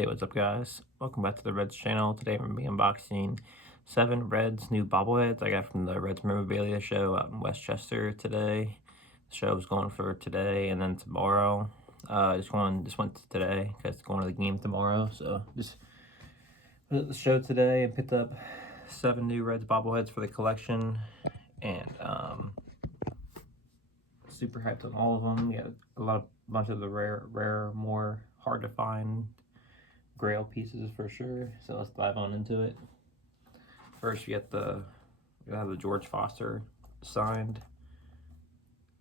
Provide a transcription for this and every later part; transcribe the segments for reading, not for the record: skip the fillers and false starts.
Hey, what's up, guys? Welcome back to the Reds channel. Today I'm going to be unboxing 7 Reds new bobbleheads I got from the Reds memorabilia show out in Westchester today. The show was going for today and then tomorrow. Just went to today because it's going to the game tomorrow. So just was at the show today and picked up 7 new Reds bobbleheads for the collection, and super hyped on all of them. Yeah, bunch of the rare, more hard to find Grail pieces for sure. So let's dive on into it. First, we have the George Foster signed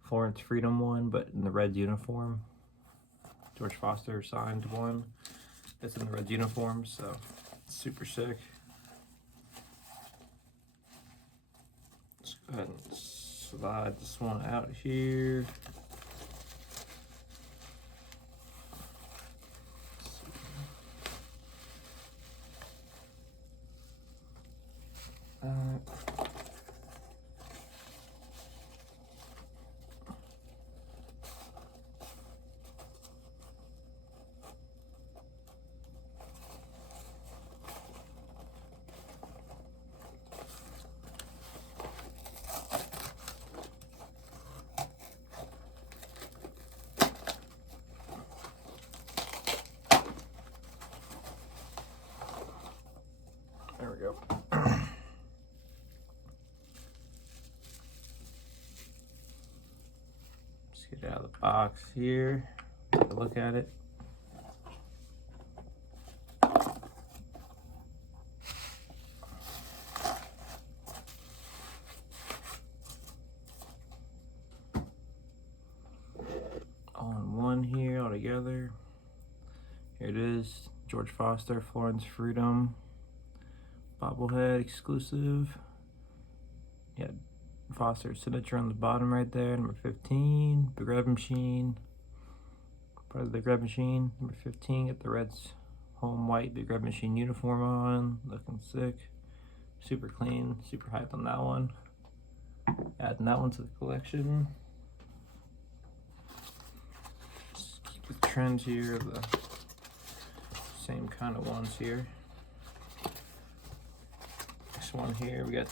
Florence Freedom one, but in the Reds uniform. George Foster signed one. It's in the Reds uniform, so super sick. Let's go ahead and slide this one out here. There we go. Let's get it out of the box here. Take a look at it. All in one here, all together. Here it is, George Foster, Florence Freedom, bobblehead exclusive. Yeah, Foster's signature on the bottom right there, number 15, the grab machine. Part of the grab machine, number 15, get the Reds home white big grab machine uniform on, looking sick. Super clean, super hyped on that one. Adding that one to the collection. Just keep the trend here of the same kind of ones here. This one here, we got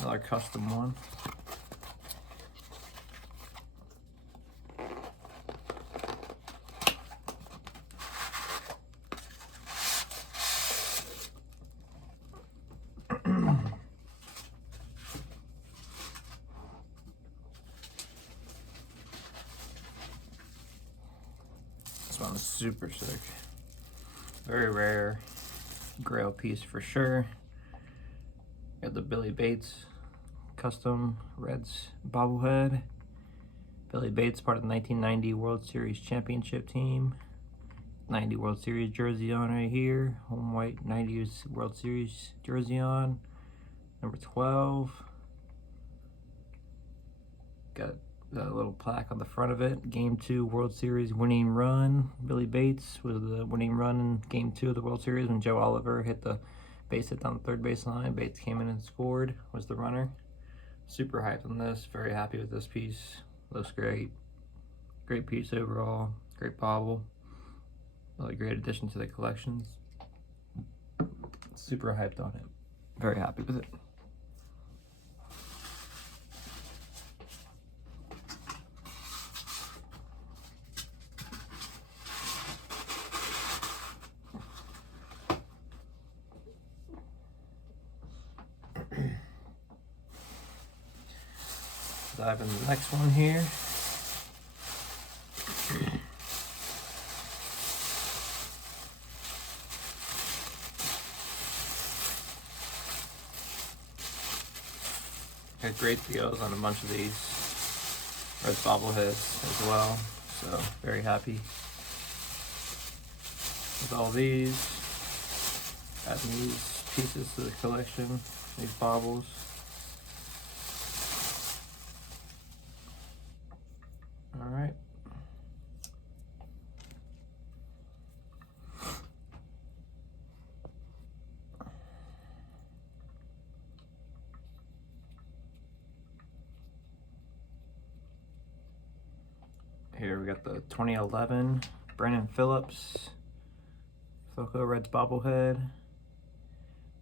another custom one. This one's super sick. Very rare Grail piece for sure. Got the Billy Bates custom Reds bobblehead. Billy Bates, part of the 1990 World Series championship team. 90 World Series jersey on right here. Home white 90s World Series jersey on. Number 12. Got a little plaque on the front of it. Game 2 World Series winning run. Billy Bates was the winning run in Game 2 of the World Series when Joe Oliver hit the base hit down the third baseline. Bates came in and scored, was the runner. Super hyped on this. Very happy with this piece. Looks great. Great piece overall. Great bobble. Really great addition to the collections. Super hyped on it. Very happy with it. Dive into the next one here. Got great deals on a bunch of these Reds bobbleheads as well, so very happy with all these. Adding these pieces to the collection, these bobbles. Alright. Here we got the 2011 Brandon Phillips Foco Reds Bobblehead.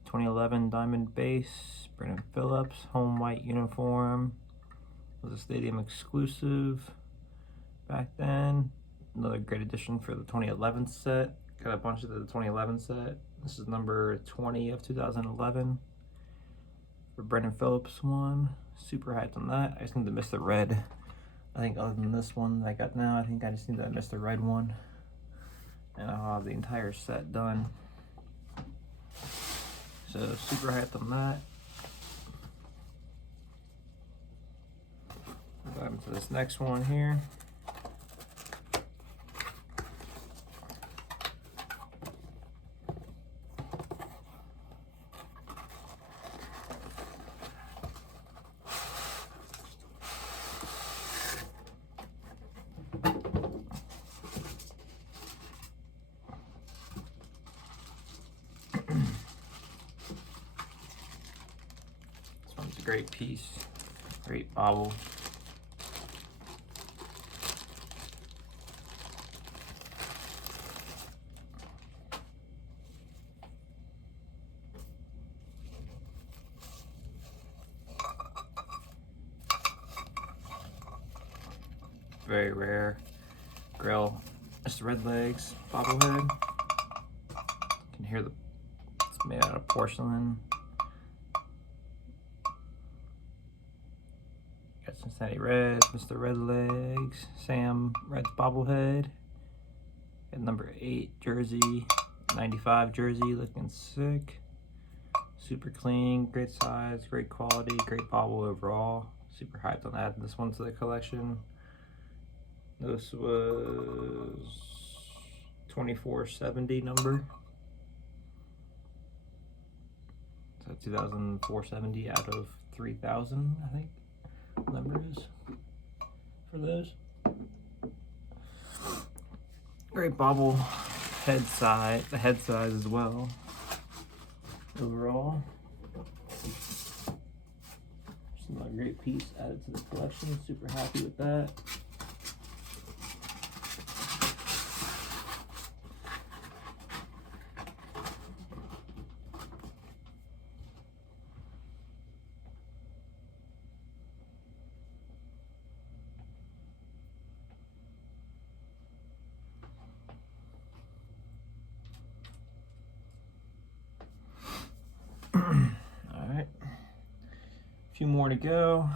2011 Diamond Base. Brandon Phillips. Home white uniform. Was a stadium exclusive back then. Another great addition for the 2011 set. Got a bunch of the 2011 set. This is number 20 of 2011. For Brandon Phillips one. Super hyped on that. I just need to miss the red. I think other than this one that I got now, I think I just need to miss the red one. And I'll have the entire set done. So super hyped on that. Go into this next one here. This one's a great piece, great bobble. Very rare grill, just red legs bobblehead. You can hear it's made out of porcelain. Got Cincinnati Reds, Mr. Red Legs, Sam Reds bobblehead. Got number 8 jersey, 95 jersey, looking sick. Super clean, great size, great quality, great bobble overall. Super hyped on adding this one to the collection. This was 2470 number. So 2470 out of 3000, I think the number is for those. Great bobble head size, the head size as well. Overall, just another great piece added to the collection. Super happy with that. All right, a few more to go.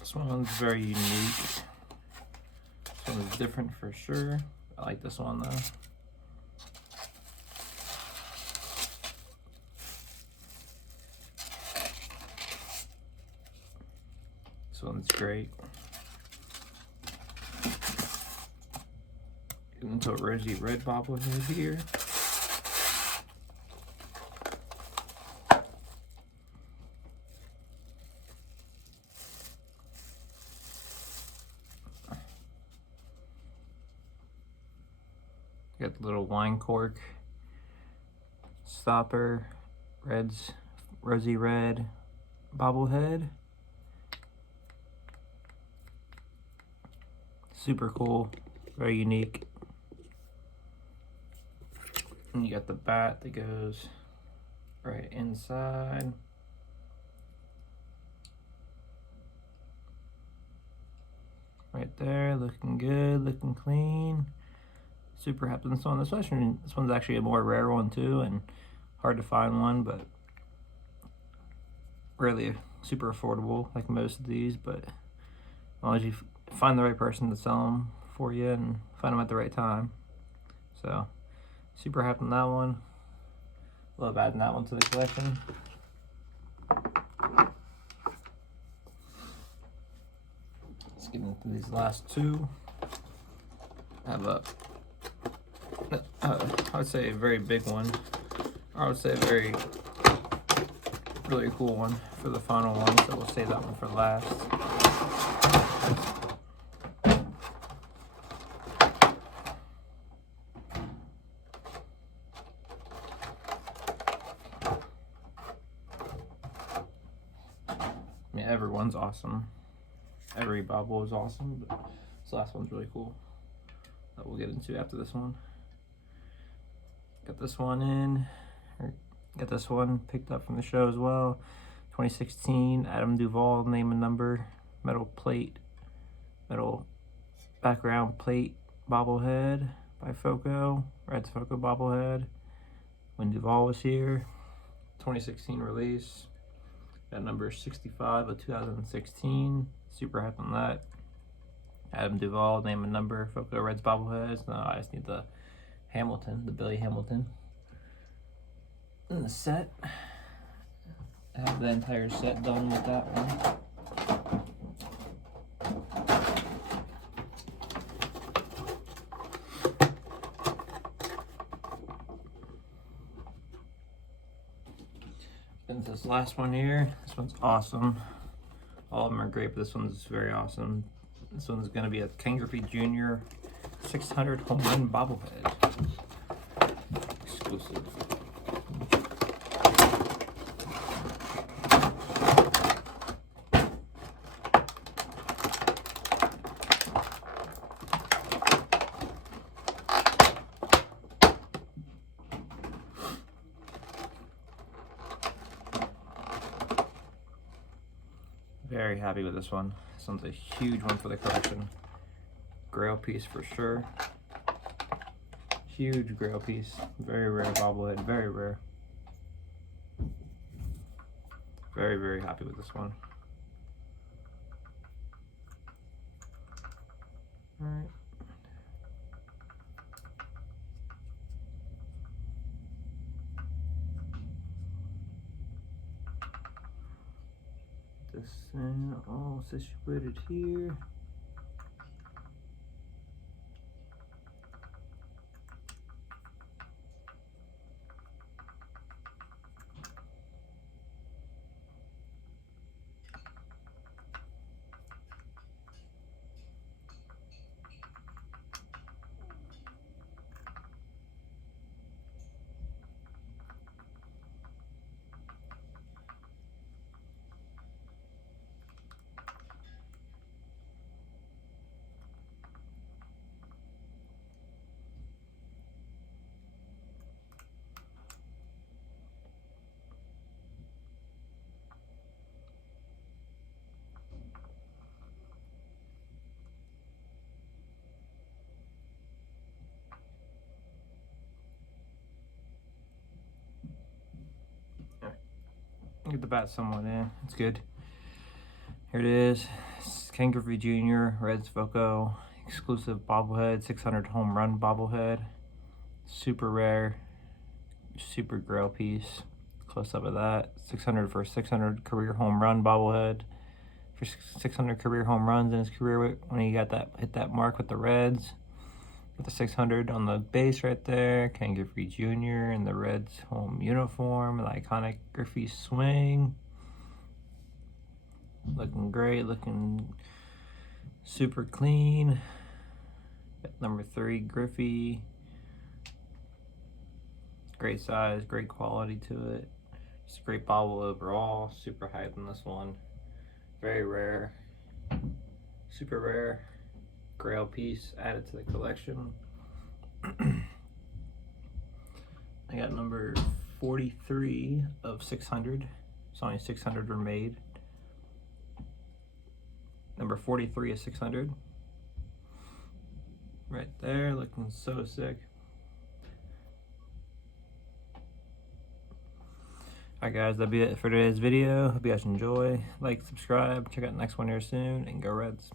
This one's very unique. This one is different for sure. I like this one though. This one's great. Get into a rosy red bobblehead here. Got the little wine cork stopper, Reds rosy red bobblehead. Super cool, very unique. And you got the bat that goes right inside. Right there, looking good, looking clean. Super happy with this one. This one's actually a more rare one too, and hard to find one, but really super affordable like most of these. But as long as you find the right person to sell them for you and find them at the right time. So super happy on that one. Love adding that one to the collection. Let's get into these last two. I have I would say a very big one, or I would say a very really cool one for the final one, so we'll save that one for last. everyone's awesome. Every bobble is awesome, but this last one's really cool that we'll get into after this one. Got this one in, or got this one picked up from the show as well. 2016 Adam Duvall, name and number, metal background plate bobblehead by Foco, Reds Foco bobblehead. When Duvall was here, 2016 release. That number 65 of 2016. Super hype on that. Adam Duvall, name and number, Foco Reds Bobbleheads. No, I just need the Hamilton, the Billy Hamilton. And the set. I have the entire set done with that one. And this last one here, this one's awesome. All of them are great, but this one's very awesome. This one's going to be a Ken Griffey Jr. 600 home run bobblehead. Exclusive. Very happy with this one. This one's a huge one for the collection. Grail piece for sure. Huge grail piece. Very rare bobblehead. Very rare. Very, very happy with this one. Alright. This thing all situated here. Get the bat somewhat in. It's good. Here it is. It's Ken Griffey Jr. Reds Foco exclusive bobblehead, 600 home run bobblehead. Super rare, super grail piece. Close up of that. 600 for 600 career home run bobblehead. For 600 career home runs in his career when he got that hit that mark with the Reds. With the 600 on the base right there. Ken Griffey Jr. in the Reds home uniform. The iconic Griffey swing. Looking great. Looking super clean. Number 3, Griffey. Great size. Great quality to it. Just a great bobble overall. Super hyped on this one. Very rare. Super rare. Grail piece added to the collection. I got number 43 of 600. It's only 600 were made. Number 43 of 600. Right there, looking so sick. Alright guys, that'll be it for today's video. Hope you guys enjoy. Like, subscribe, check out the next one here soon, and go Reds.